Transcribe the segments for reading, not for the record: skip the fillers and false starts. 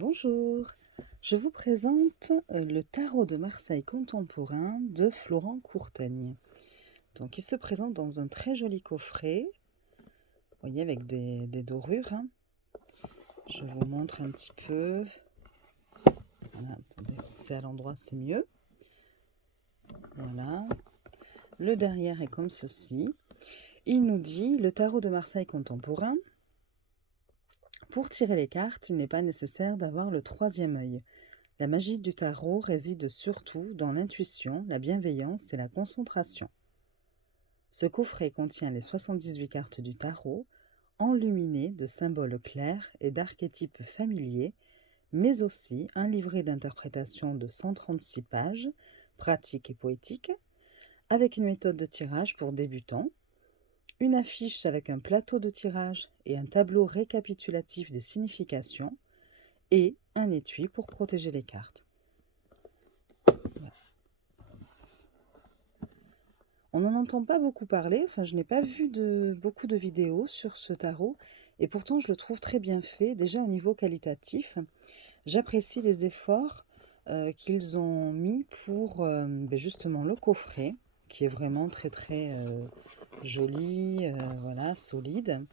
Bonjour, je vous présente le tarot de Marseille contemporain de Florent Courtaigne. Donc il se présente dans un très joli coffret, vous voyez, avec des dorures, hein. Je vous montre un petit peu. Voilà, attendez, c'est à l'endroit, c'est mieux. Voilà. Le derrière est comme ceci. Il nous dit, le tarot de Marseille contemporain, pour tirer les cartes, il n'est pas nécessaire d'avoir le troisième œil. La magie du tarot réside surtout dans l'intuition, la bienveillance et la concentration. Ce coffret contient les 78 cartes du tarot, enluminées de symboles clairs et d'archétypes familiers, mais aussi un livret d'interprétation de 136 pages, pratique et poétique, avec une méthode de tirage pour débutants, une affiche avec un plateau de tirage et un tableau récapitulatif des significations, et un étui pour protéger les cartes. Voilà. On n'en entend pas beaucoup parler, enfin je n'ai pas vu beaucoup de vidéos sur ce tarot, et pourtant je le trouve très bien fait, déjà au niveau qualitatif. J'apprécie les efforts qu'ils ont mis pour justement le coffret, qui est vraiment très joli, voilà, solide.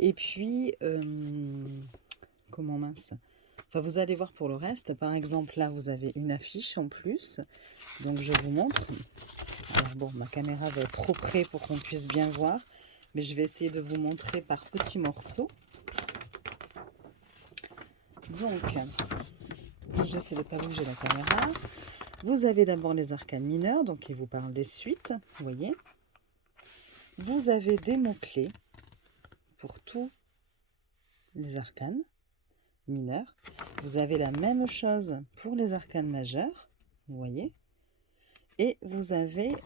Et puis, comment mince, enfin, vous allez voir pour le reste. Par exemple, là, vous avez une affiche en plus. Donc, je vous montre. Alors, bon, ma caméra va être trop près pour qu'on puisse bien voir. Mais je vais essayer de vous montrer par petits morceaux. Donc, j'essaie de ne pas bouger la caméra. Vous avez d'abord les arcanes mineurs, donc ils vous parlent des suites, vous voyez. Vous avez des mots-clés pour tous les arcanes mineurs. Vous avez la même chose pour les arcanes majeurs, vous voyez. Et vous avez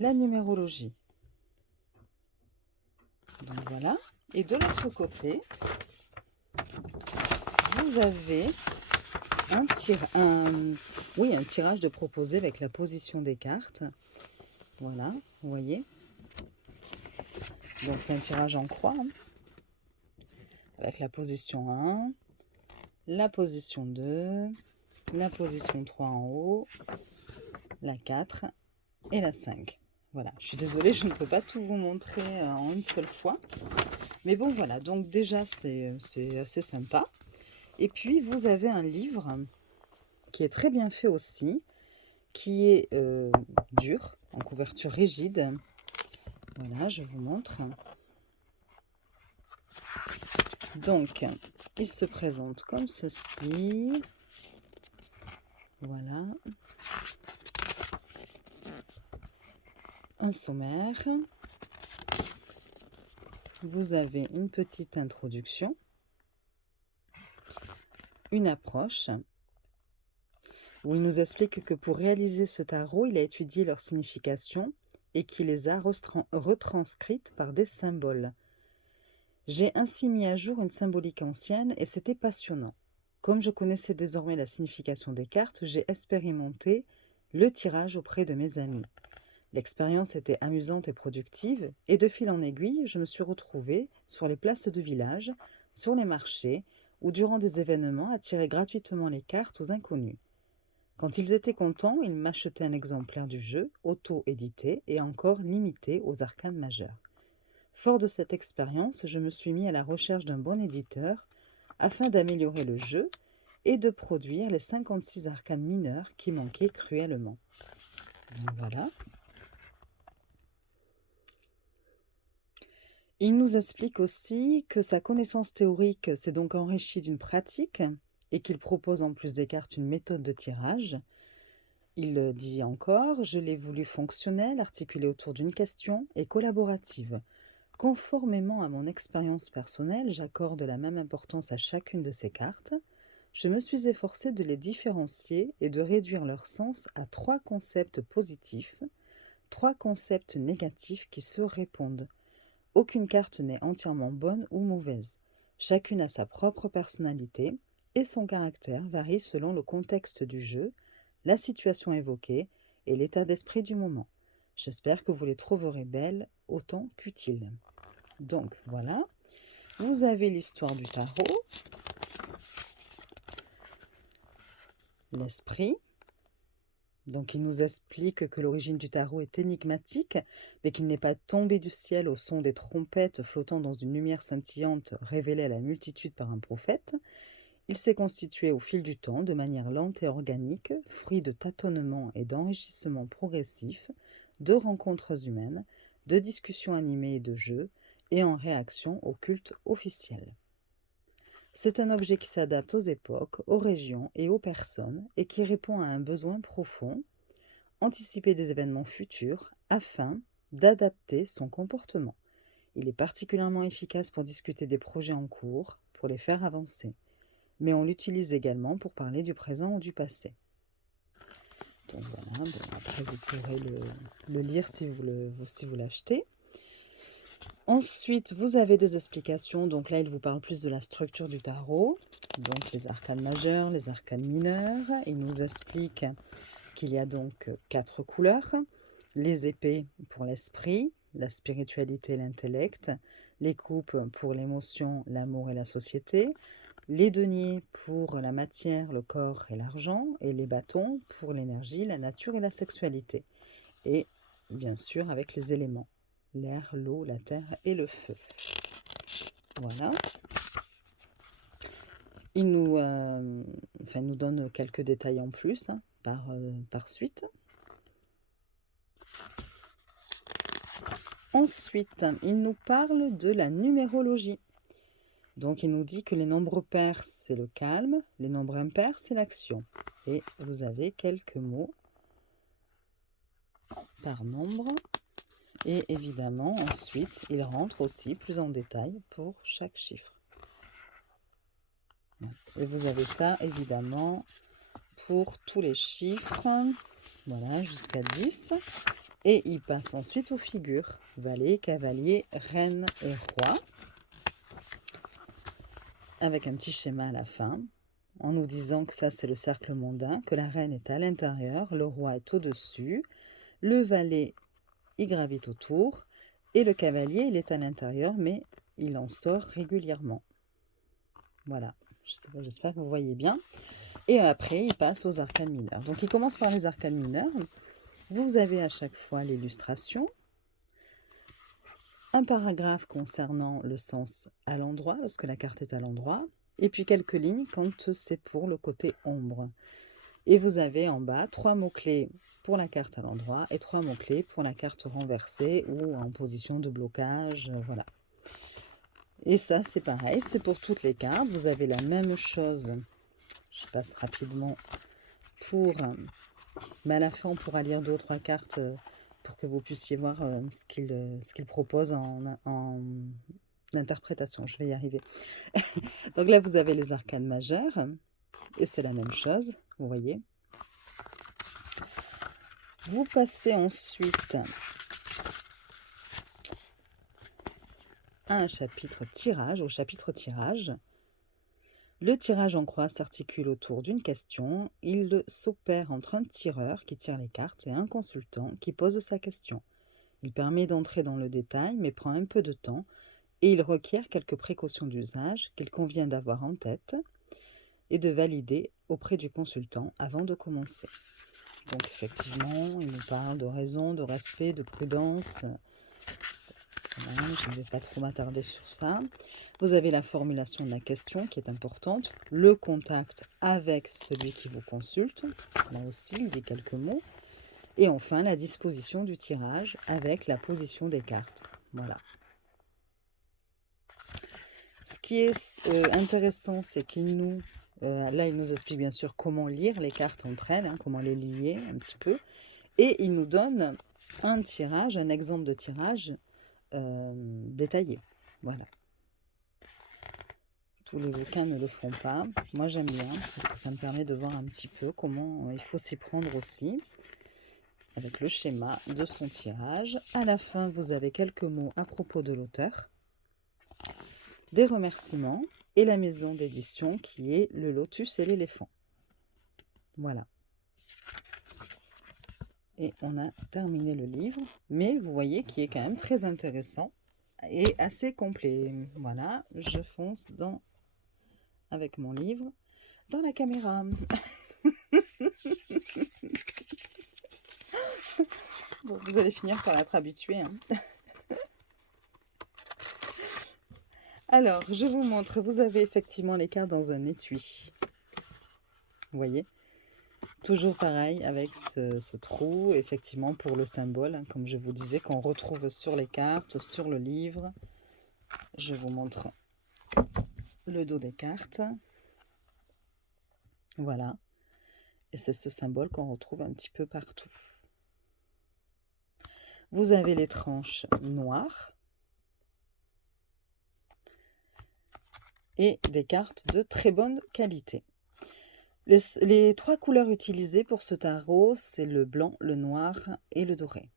la numérologie. Donc voilà. Et de l'autre côté, vous avez un tirage de proposé avec la position des cartes. Voilà, vous voyez. Donc c'est un tirage en croix, hein, avec la position 1, la position 2, la position 3 en haut, la 4 et la 5. Voilà, je suis désolée, je ne peux pas tout vous montrer en une seule fois. Mais bon, voilà, donc déjà, c'est assez sympa. Et puis, vous avez un livre qui est très bien fait aussi, qui est dur, en couverture rigide. Voilà, je vous montre. Donc, il se présente comme ceci. Voilà. Un sommaire. Vous avez une petite introduction. Une approche. Où il nous explique que pour réaliser ce tarot, il a étudié leur signification et qu'il les a retranscrites par des symboles. J'ai ainsi mis à jour une symbolique ancienne et c'était passionnant. Comme je connaissais désormais la signification des cartes, j'ai expérimenté le tirage auprès de mes amis. L'expérience était amusante et productive, et de fil en aiguille, je me suis retrouvée sur les places de village, sur les marchés, ou durant des événements à tirer gratuitement les cartes aux inconnus. Quand ils étaient contents, ils m'achetaient un exemplaire du jeu, auto-édité et encore limité aux arcanes majeures. Fort de cette expérience, je me suis mis à la recherche d'un bon éditeur afin d'améliorer le jeu et de produire les 56 arcanes mineurs qui manquaient cruellement. Donc voilà. Il nous explique aussi que sa connaissance théorique s'est donc enrichie d'une pratique et qu'il propose en plus des cartes une méthode de tirage. Il dit encore « Je l'ai voulu fonctionnel, articulé autour d'une question et collaborative. Conformément à mon expérience personnelle, j'accorde la même importance à chacune de ces cartes. Je me suis efforcée de les différencier et de réduire leur sens à 3 concepts positifs, 3 concepts négatifs qui se répondent. Aucune carte n'est entièrement bonne ou mauvaise. Chacune a sa propre personnalité et son caractère varie selon le contexte du jeu, la situation évoquée et l'état d'esprit du moment. J'espère que vous les trouverez belles autant qu'utiles. » Donc voilà, vous avez l'histoire du tarot. l'esprit. Donc il nous explique que l'origine du tarot est énigmatique, mais qu'il n'est pas tombé du ciel au son des trompettes flottant dans une lumière scintillante révélée à la multitude par un prophète. Il s'est constitué au fil du temps de manière lente et organique, fruit de tâtonnements et d'enrichissements progressifs, de rencontres humaines, de discussions animées et de jeux, et en réaction au culte officiel. C'est un objet qui s'adapte aux époques, aux régions et aux personnes et qui répond à un besoin profond, anticiper des événements futurs afin d'adapter son comportement. Il est particulièrement efficace pour discuter des projets en cours, pour les faire avancer. Mais on l'utilise également pour parler du présent ou du passé. Donc voilà, bon, après vous pourrez le lire si vous l'achetez. Ensuite, vous avez des explications. Donc là, il vous parle plus de la structure du tarot. Donc les arcanes majeurs, les arcanes mineurs. Il nous explique qu'il y a donc 4 couleurs. Les épées pour l'esprit, la spiritualité et l'intellect. Les coupes pour l'émotion, l'amour et la société. Les deniers pour la matière, le corps et l'argent. Et les bâtons pour l'énergie, la nature et la sexualité. Et bien sûr avec les éléments. L'air, l'eau, la terre et le feu. Voilà. Il nous donne quelques détails en plus par suite. Ensuite, il nous parle de la numérologie. Donc, il nous dit que les nombres pairs, c'est le calme, les nombres impairs, c'est l'action. Et vous avez quelques mots par nombre. Et évidemment, ensuite, il rentre aussi plus en détail pour chaque chiffre. Et vous avez ça, évidemment, pour tous les chiffres. Voilà, jusqu'à 10. Et il passe ensuite aux figures. Valet, cavalier, reine et roi. Avec un petit schéma à la fin, en nous disant que ça, c'est le cercle mondain, que la reine est à l'intérieur, le roi est au-dessus, le valet il gravite autour, et le cavalier, il est à l'intérieur, mais il en sort régulièrement. Voilà, j'espère que vous voyez bien. Et après, il passe aux arcanes mineures. Donc, il commence par les arcanes mineures. Vous avez à chaque fois l'illustration, un paragraphe concernant le sens à l'endroit, lorsque la carte est à l'endroit, et puis quelques lignes quand c'est pour le côté ombre. Et vous avez en bas 3 mots-clés pour la carte à l'endroit et 3 mots-clés pour la carte renversée ou en position de blocage, voilà. Et ça, c'est pareil, c'est pour toutes les cartes. Vous avez la même chose. Je passe rapidement pour... Mais à la fin, on pourra lire 2 ou 3 cartes pour que vous puissiez voir ce qu'il propose en interprétation. Je vais y arriver. Donc là, vous avez les arcanes majeures. Et c'est la même chose, vous voyez. Vous passez ensuite à un chapitre tirage, au chapitre tirage. Le tirage en croix s'articule autour d'une question. Il s'opère entre un tireur qui tire les cartes et un consultant qui pose sa question. Il permet d'entrer dans le détail, mais prend un peu de temps, et il requiert quelques précautions d'usage qu'il convient d'avoir en tête et de valider auprès du consultant avant de commencer. Donc effectivement, il nous parle de raison, de respect, de prudence. Voilà, je ne vais pas trop m'attarder sur ça. Vous avez la formulation de la question qui est importante, le contact avec celui qui vous consulte, là aussi il dit quelques mots, et enfin la disposition du tirage avec la position des cartes. Voilà. Ce qui est intéressant, c'est qu'il nous... là, il nous explique bien sûr comment lire les cartes entre elles, comment les lier un petit peu. Et il nous donne un tirage, un exemple de tirage détaillé. Voilà. Tous les bouquins ne le font pas. Moi, j'aime bien parce que ça me permet de voir un petit peu comment il faut s'y prendre aussi. Avec le schéma de son tirage. À la fin, vous avez quelques mots à propos de l'auteur. Des remerciements et la maison d'édition qui est le lotus et l'éléphant. Voilà. Et on a terminé le livre, mais vous voyez qu'il est quand même très intéressant et assez complet. Voilà, je fonce avec mon livre dans la caméra. Bon, vous allez finir par être habitué, hein. Alors, je vous montre, vous avez effectivement les cartes dans un étui. Vous voyez? Toujours pareil avec ce trou, effectivement, pour le symbole, hein, comme je vous disais, qu'on retrouve sur les cartes, sur le livre. Je vous montre le dos des cartes. Voilà. Et c'est ce symbole qu'on retrouve un petit peu partout. Vous avez les tranches noires et des cartes de très bonne qualité. Les trois couleurs utilisées pour ce tarot, c'est le blanc, le noir et le doré.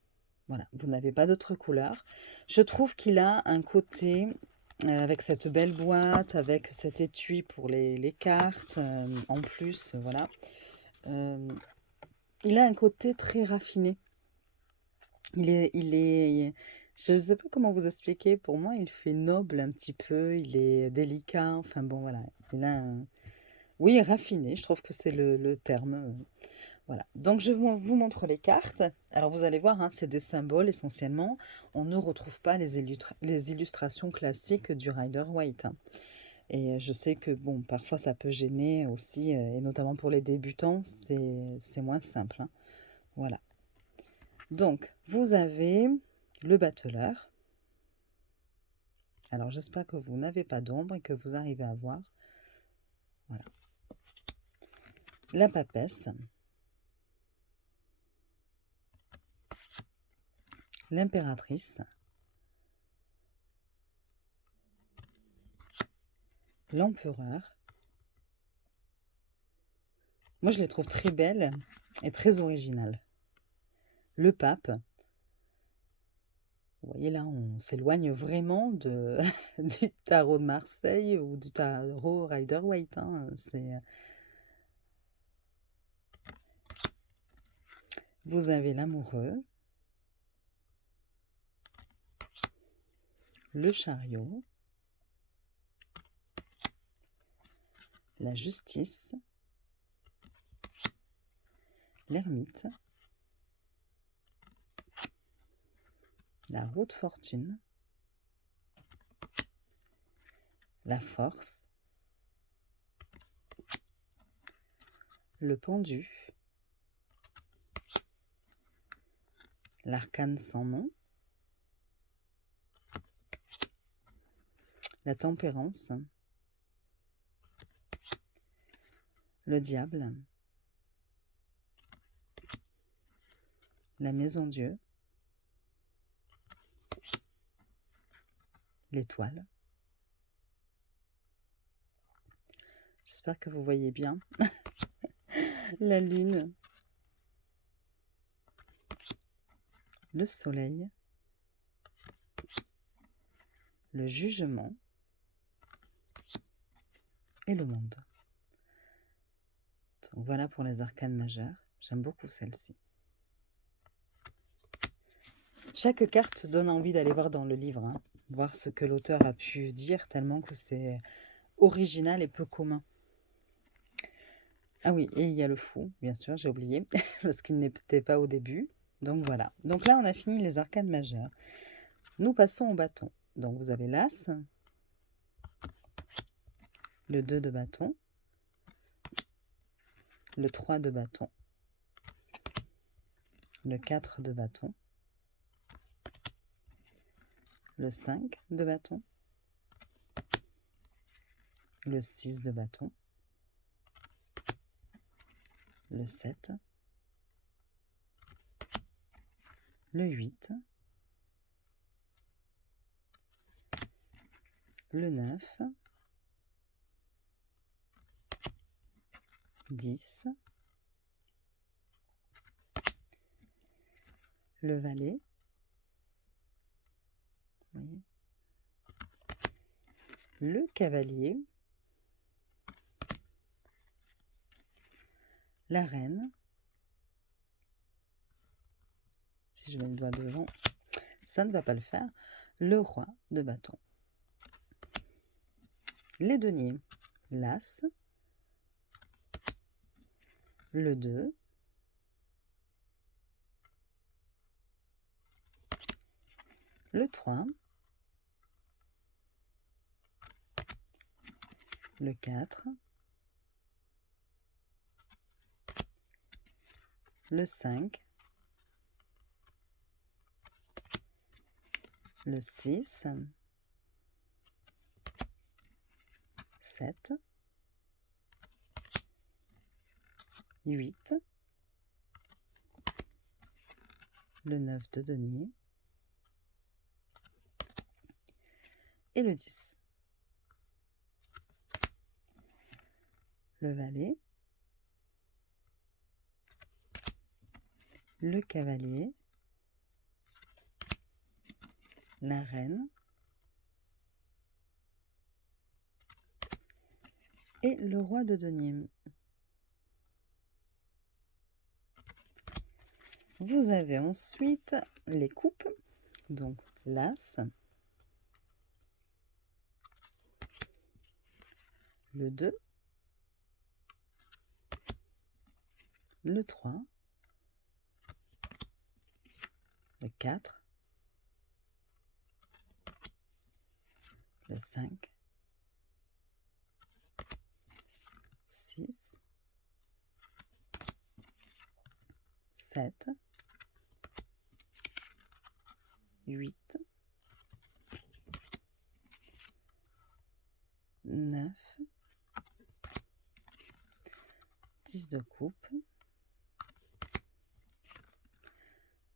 Voilà, vous n'avez pas d'autres couleurs. Je trouve qu'il a un côté, avec cette belle boîte, avec cet étui pour les cartes, en plus, voilà. Il a un côté très raffiné. Je ne sais pas comment vous expliquer, pour moi, il fait noble un petit peu, il est délicat, enfin bon, voilà. Il a oui, raffiné, je trouve que c'est le terme. Voilà, donc je vous montre les cartes. Alors vous allez voir, hein, c'est des symboles essentiellement. On ne retrouve pas les illustrations classiques du Rider-Waite, hein. Et je sais que bon, parfois ça peut gêner aussi, et notamment pour les débutants, c'est moins simple, hein. Voilà. Donc, vous avez le battleur. Alors j'espère que vous n'avez pas d'ombre et que vous arrivez à voir. Voilà. La papesse. L'impératrice. L'empereur. Moi, je les trouve très belles et très originales. Le pape. Vous voyez là, on s'éloigne vraiment du tarot de Marseille ou du tarot Rider-Waite, hein. Vous avez l'amoureux. Le chariot. La justice. L'ermite. La roue de fortune. La force. Le pendu. L'arcane sans nom. La tempérance. Le diable. La maison Dieu. L'étoile. J'espère que vous voyez bien. La lune. Le soleil. Le jugement. Et le monde. Donc voilà pour les arcanes majeures. J'aime beaucoup celle-ci. Chaque carte donne envie d'aller voir dans le livre, hein, voir ce que l'auteur a pu dire, tellement que c'est original et peu commun. Ah oui, et il y a le fou, bien sûr, j'ai oublié, parce qu'il n'était pas au début. Donc voilà. Donc là, on a fini les arcanes majeures. Nous passons au bâton. Donc vous avez l'as, le 2 de bâton, le 3 de bâton, le 4 de bâton, le 5 de bâton, le 6 de bâton, le 7, le 8, le 9, 10, le valet, voyez, le cavalier, la reine, si je mets le doigt devant, ça ne va pas le faire, le roi de bâton, les deniers, l'as, le 2, le 3, le 4, le 5, le 6, 7, 8, le 9 de denier et le 10. Le valet, le cavalier, la reine et le roi de denier. Vous avez ensuite les coupes, donc l'as, le 2, le 3, le 4, le 5, 6, 7, 8, 9, 10 de coupe,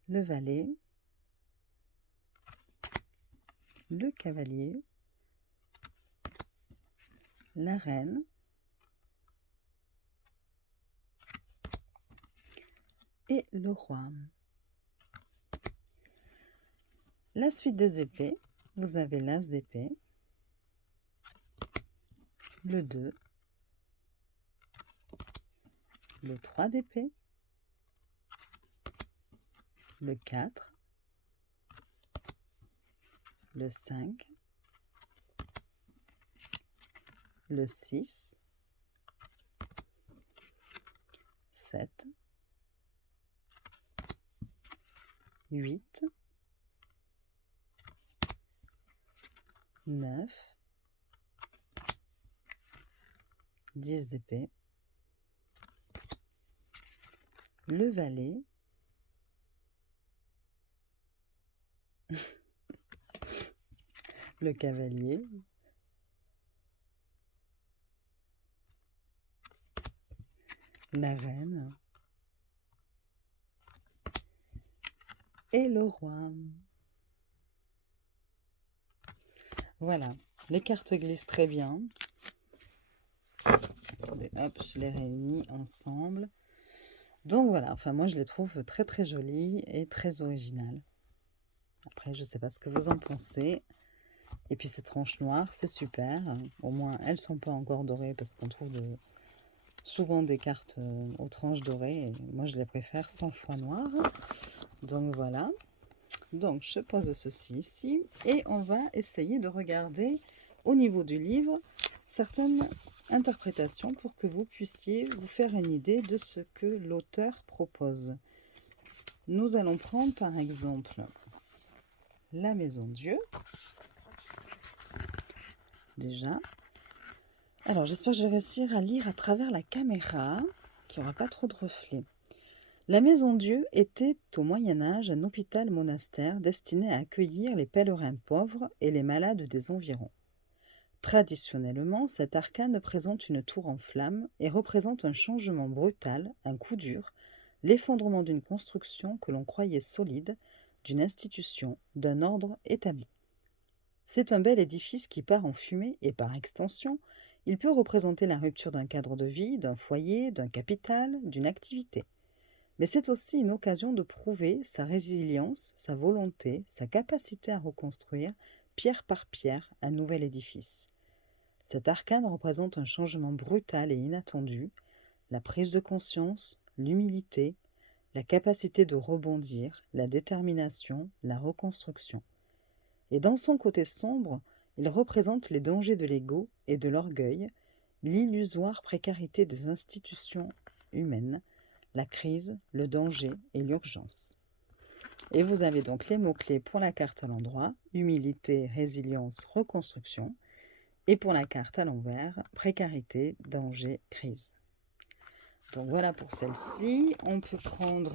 le valet, le cavalier, la reine et le roi. La suite des épées, vous avez l'as d'épée, le 2, le 3 d'épée, le 4, le 5, le 6, 7, 8, 9, 10 d'épée, le valet, le cavalier, la reine et le roi. Voilà, les cartes glissent très bien. Attendez, hop, je les réunis ensemble. Donc voilà, enfin moi je les trouve très très jolies et très originales. Après, je ne sais pas ce que vous en pensez. Et puis ces tranches noires, c'est super. Au moins, elles ne sont pas encore dorées parce qu'on trouve souvent des cartes aux tranches dorées. Et moi, je les préfère 100 fois noires. Donc voilà. Donc, je pose ceci ici. Et on va essayer de regarder au niveau du livre certaines interprétations pour que vous puissiez vous faire une idée de ce que l'auteur propose. Nous allons prendre par exemple la Maison Dieu. Déjà. Alors, j'espère que je vais réussir à lire à travers la caméra, qu'il n'y aura pas trop de reflets. La Maison Dieu était au Moyen-Âge un hôpital-monastère destiné à accueillir les pèlerins pauvres et les malades des environs. Traditionnellement, cet arcane présente une tour en flammes et représente un changement brutal, un coup dur, l'effondrement d'une construction que l'on croyait solide, d'une institution, d'un ordre établi. C'est un bel édifice qui part en fumée et par extension, il peut représenter la rupture d'un cadre de vie, d'un foyer, d'un capital, d'une activité. Mais c'est aussi une occasion de prouver sa résilience, sa volonté, sa capacité à reconstruire, pierre par pierre, un nouvel édifice. Cet arcane représente un changement brutal et inattendu, la prise de conscience, l'humilité, la capacité de rebondir, la détermination, la reconstruction. Et dans son côté sombre, il représente les dangers de l'ego et de l'orgueil, l'illusoire précarité des institutions humaines, la crise, le danger et l'urgence. Et vous avez donc les mots-clés pour la carte à l'endroit, humilité, résilience, reconstruction. Et pour la carte à l'envers, précarité, danger, crise. Donc voilà pour celle-ci. On peut prendre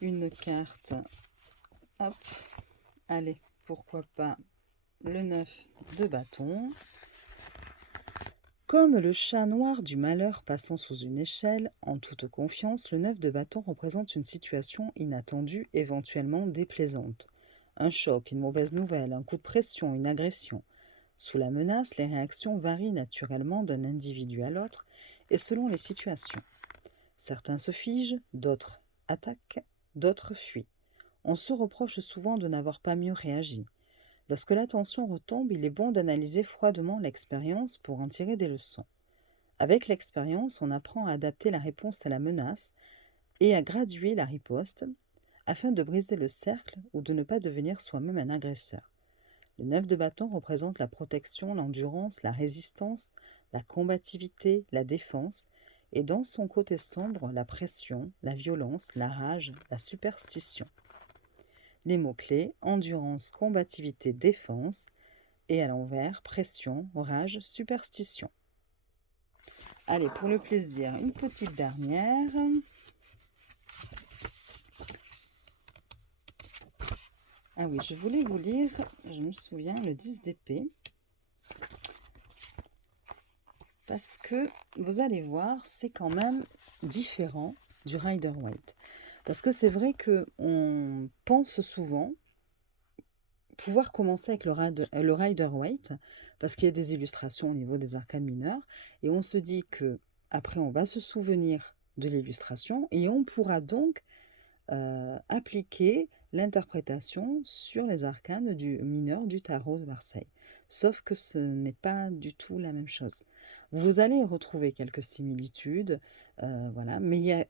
une carte. Hop. Allez, pourquoi pas le 9 de bâton. Comme le chat noir du malheur passant sous une échelle, en toute confiance, le 9 de bâton représente une situation inattendue, éventuellement déplaisante. Un choc, une mauvaise nouvelle, un coup de pression, une agression. Sous la menace, les réactions varient naturellement d'un individu à l'autre et selon les situations. Certains se figent, d'autres attaquent, d'autres fuient. On se reproche souvent de n'avoir pas mieux réagi. Lorsque la tension retombe, il est bon d'analyser froidement l'expérience pour en tirer des leçons. Avec l'expérience, on apprend à adapter la réponse à la menace et à graduer la riposte afin de briser le cercle ou de ne pas devenir soi-même un agresseur. Le 9 de bâton représente la protection, l'endurance, la résistance, la combativité, la défense, et dans son côté sombre, la pression, la violence, la rage, la superstition. Les mots-clés, endurance, combativité, défense, et à l'envers, pression, rage, superstition. Allez, pour le plaisir, une petite dernière. Ah oui, je voulais vous lire, je me souviens, le 10 d'épée. Parce que, vous allez voir, c'est quand même différent du Rider-Waite. Parce que c'est vrai qu'on pense souvent pouvoir commencer avec le Rider-Waite, parce qu'il y a des illustrations au niveau des arcanes mineurs, et on se dit que après on va se souvenir de l'illustration, et on pourra donc appliquer l'interprétation sur les arcanes mineurs du tarot de Marseille. Sauf que ce n'est pas du tout la même chose. Vous allez retrouver quelques similitudes, voilà, mais il y a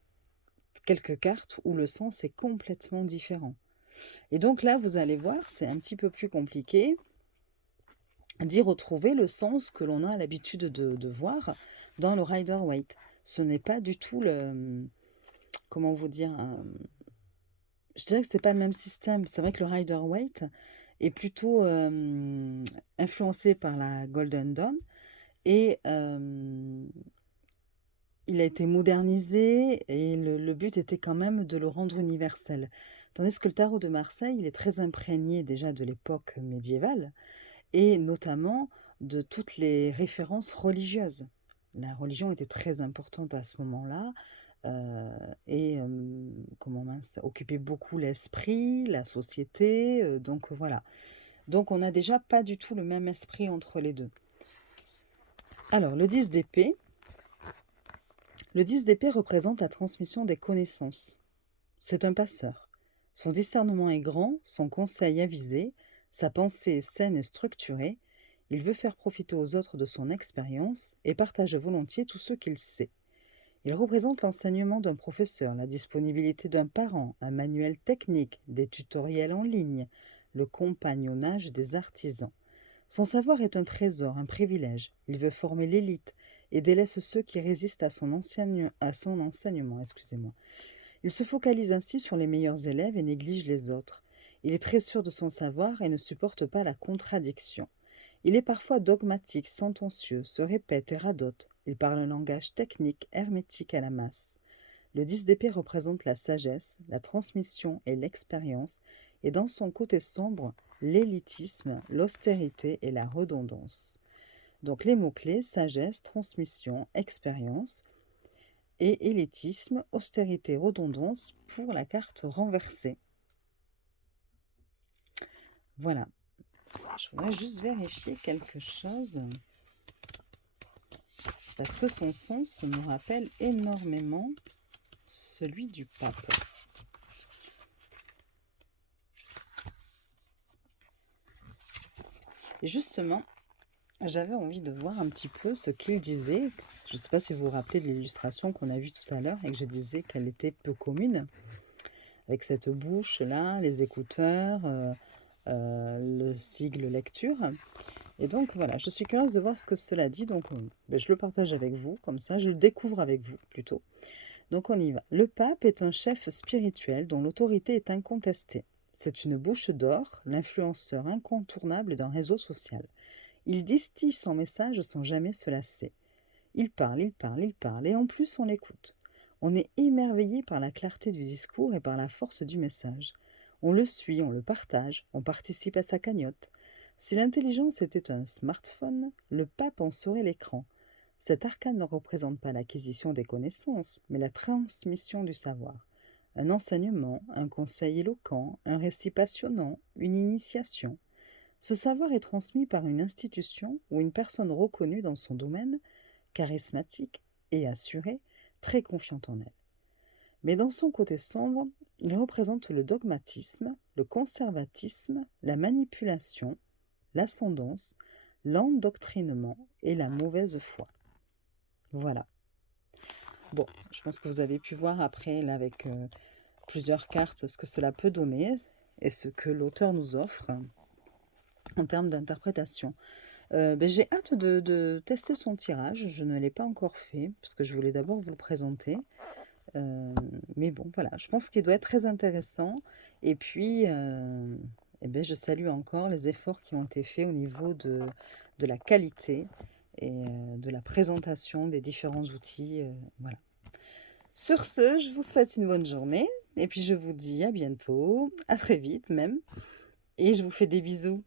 quelques cartes où le sens est complètement différent. Et donc là, vous allez voir, c'est un petit peu plus compliqué d'y retrouver le sens que l'on a l'habitude de voir dans le Rider-Waite. Ce n'est pas du tout le... Comment vous dire je dirais que c'est pas le même système. C'est vrai que le Rider-Waite est plutôt influencé par la Golden Dawn et il a été modernisé et le but était quand même de le rendre universel. Tandis que le tarot de Marseille, il est très imprégné déjà de l'époque médiévale et notamment de toutes les références religieuses. La religion était très importante à ce moment-là et occupait beaucoup l'esprit, la société, donc voilà. Donc on n'a déjà pas du tout le même esprit entre les deux. Alors le 10 d'épée. Le 10 d'épée représente la transmission des connaissances. C'est un passeur. Son discernement est grand, son conseil avisé, sa pensée est saine et structurée. Il veut faire profiter aux autres de son expérience et partage volontiers tout ce qu'il sait. Il représente l'enseignement d'un professeur, la disponibilité d'un parent, un manuel technique, des tutoriels en ligne, le compagnonnage des artisans. Son savoir est un trésor, un privilège. Il veut former l'élite et délaisse ceux qui résistent à son enseignement. Il se focalise ainsi sur les meilleurs élèves et néglige les autres. Il est très sûr de son savoir et ne supporte pas la contradiction. Il est parfois dogmatique, sentencieux, se répète et radote. Il parle un langage technique, hermétique à la masse. Le 10 d'épée représente la sagesse, la transmission et l'expérience, et dans son côté sombre, l'élitisme, l'austérité et la redondance. Donc les mots-clés, sagesse, transmission, expérience, et élitisme, austérité, redondance pour la carte renversée. Voilà. Je voudrais juste vérifier quelque chose, parce que son sens me rappelle énormément celui du pape. Et justement, j'avais envie de voir un petit peu ce qu'il disait. Je ne sais pas si vous vous rappelez de l'illustration qu'on a vue tout à l'heure et que je disais qu'elle était peu commune. Avec cette bouche-là, les écouteurs, le sigle lecture. Et donc voilà, je suis curieuse de voir ce que cela dit, donc je le partage avec vous, comme ça je le découvre avec vous plutôt. Donc on y va. Le pape est un chef spirituel dont l'autorité est incontestée. C'est une bouche d'or, l'influenceur incontournable d'un réseau social. Il distille son message sans jamais se lasser. Il parle, il parle, il parle, et en plus on l'écoute. On est émerveillé par la clarté du discours et par la force du message. On le suit, on le partage, on participe à sa cagnotte. Si l'intelligence était un smartphone, le pape en serait l'écran. Cet arcane ne représente pas l'acquisition des connaissances, mais la transmission du savoir. Un enseignement, un conseil éloquent, un récit passionnant, une initiation. Ce savoir est transmis par une institution ou une personne reconnue dans son domaine, charismatique et assurée, très confiante en elle. Mais dans son côté sombre, il représente le dogmatisme, le conservatisme, la manipulation, l'ascendance, l'endoctrinement et la mauvaise foi. Voilà. Bon, je pense que vous avez pu voir après, là, avec plusieurs cartes, ce que cela peut donner et ce que l'auteur nous offre en termes d'interprétation. J'ai hâte de tester son tirage. Je ne l'ai pas encore fait parce que je voulais d'abord vous le présenter. Mais bon, voilà, je pense qu'il doit être très intéressant. Et puis, je salue encore les efforts qui ont été faits au niveau de la qualité et de la présentation des différents outils. Voilà. Sur ce, je vous souhaite une bonne journée et puis je vous dis à bientôt, à très vite même, et je vous fais des bisous.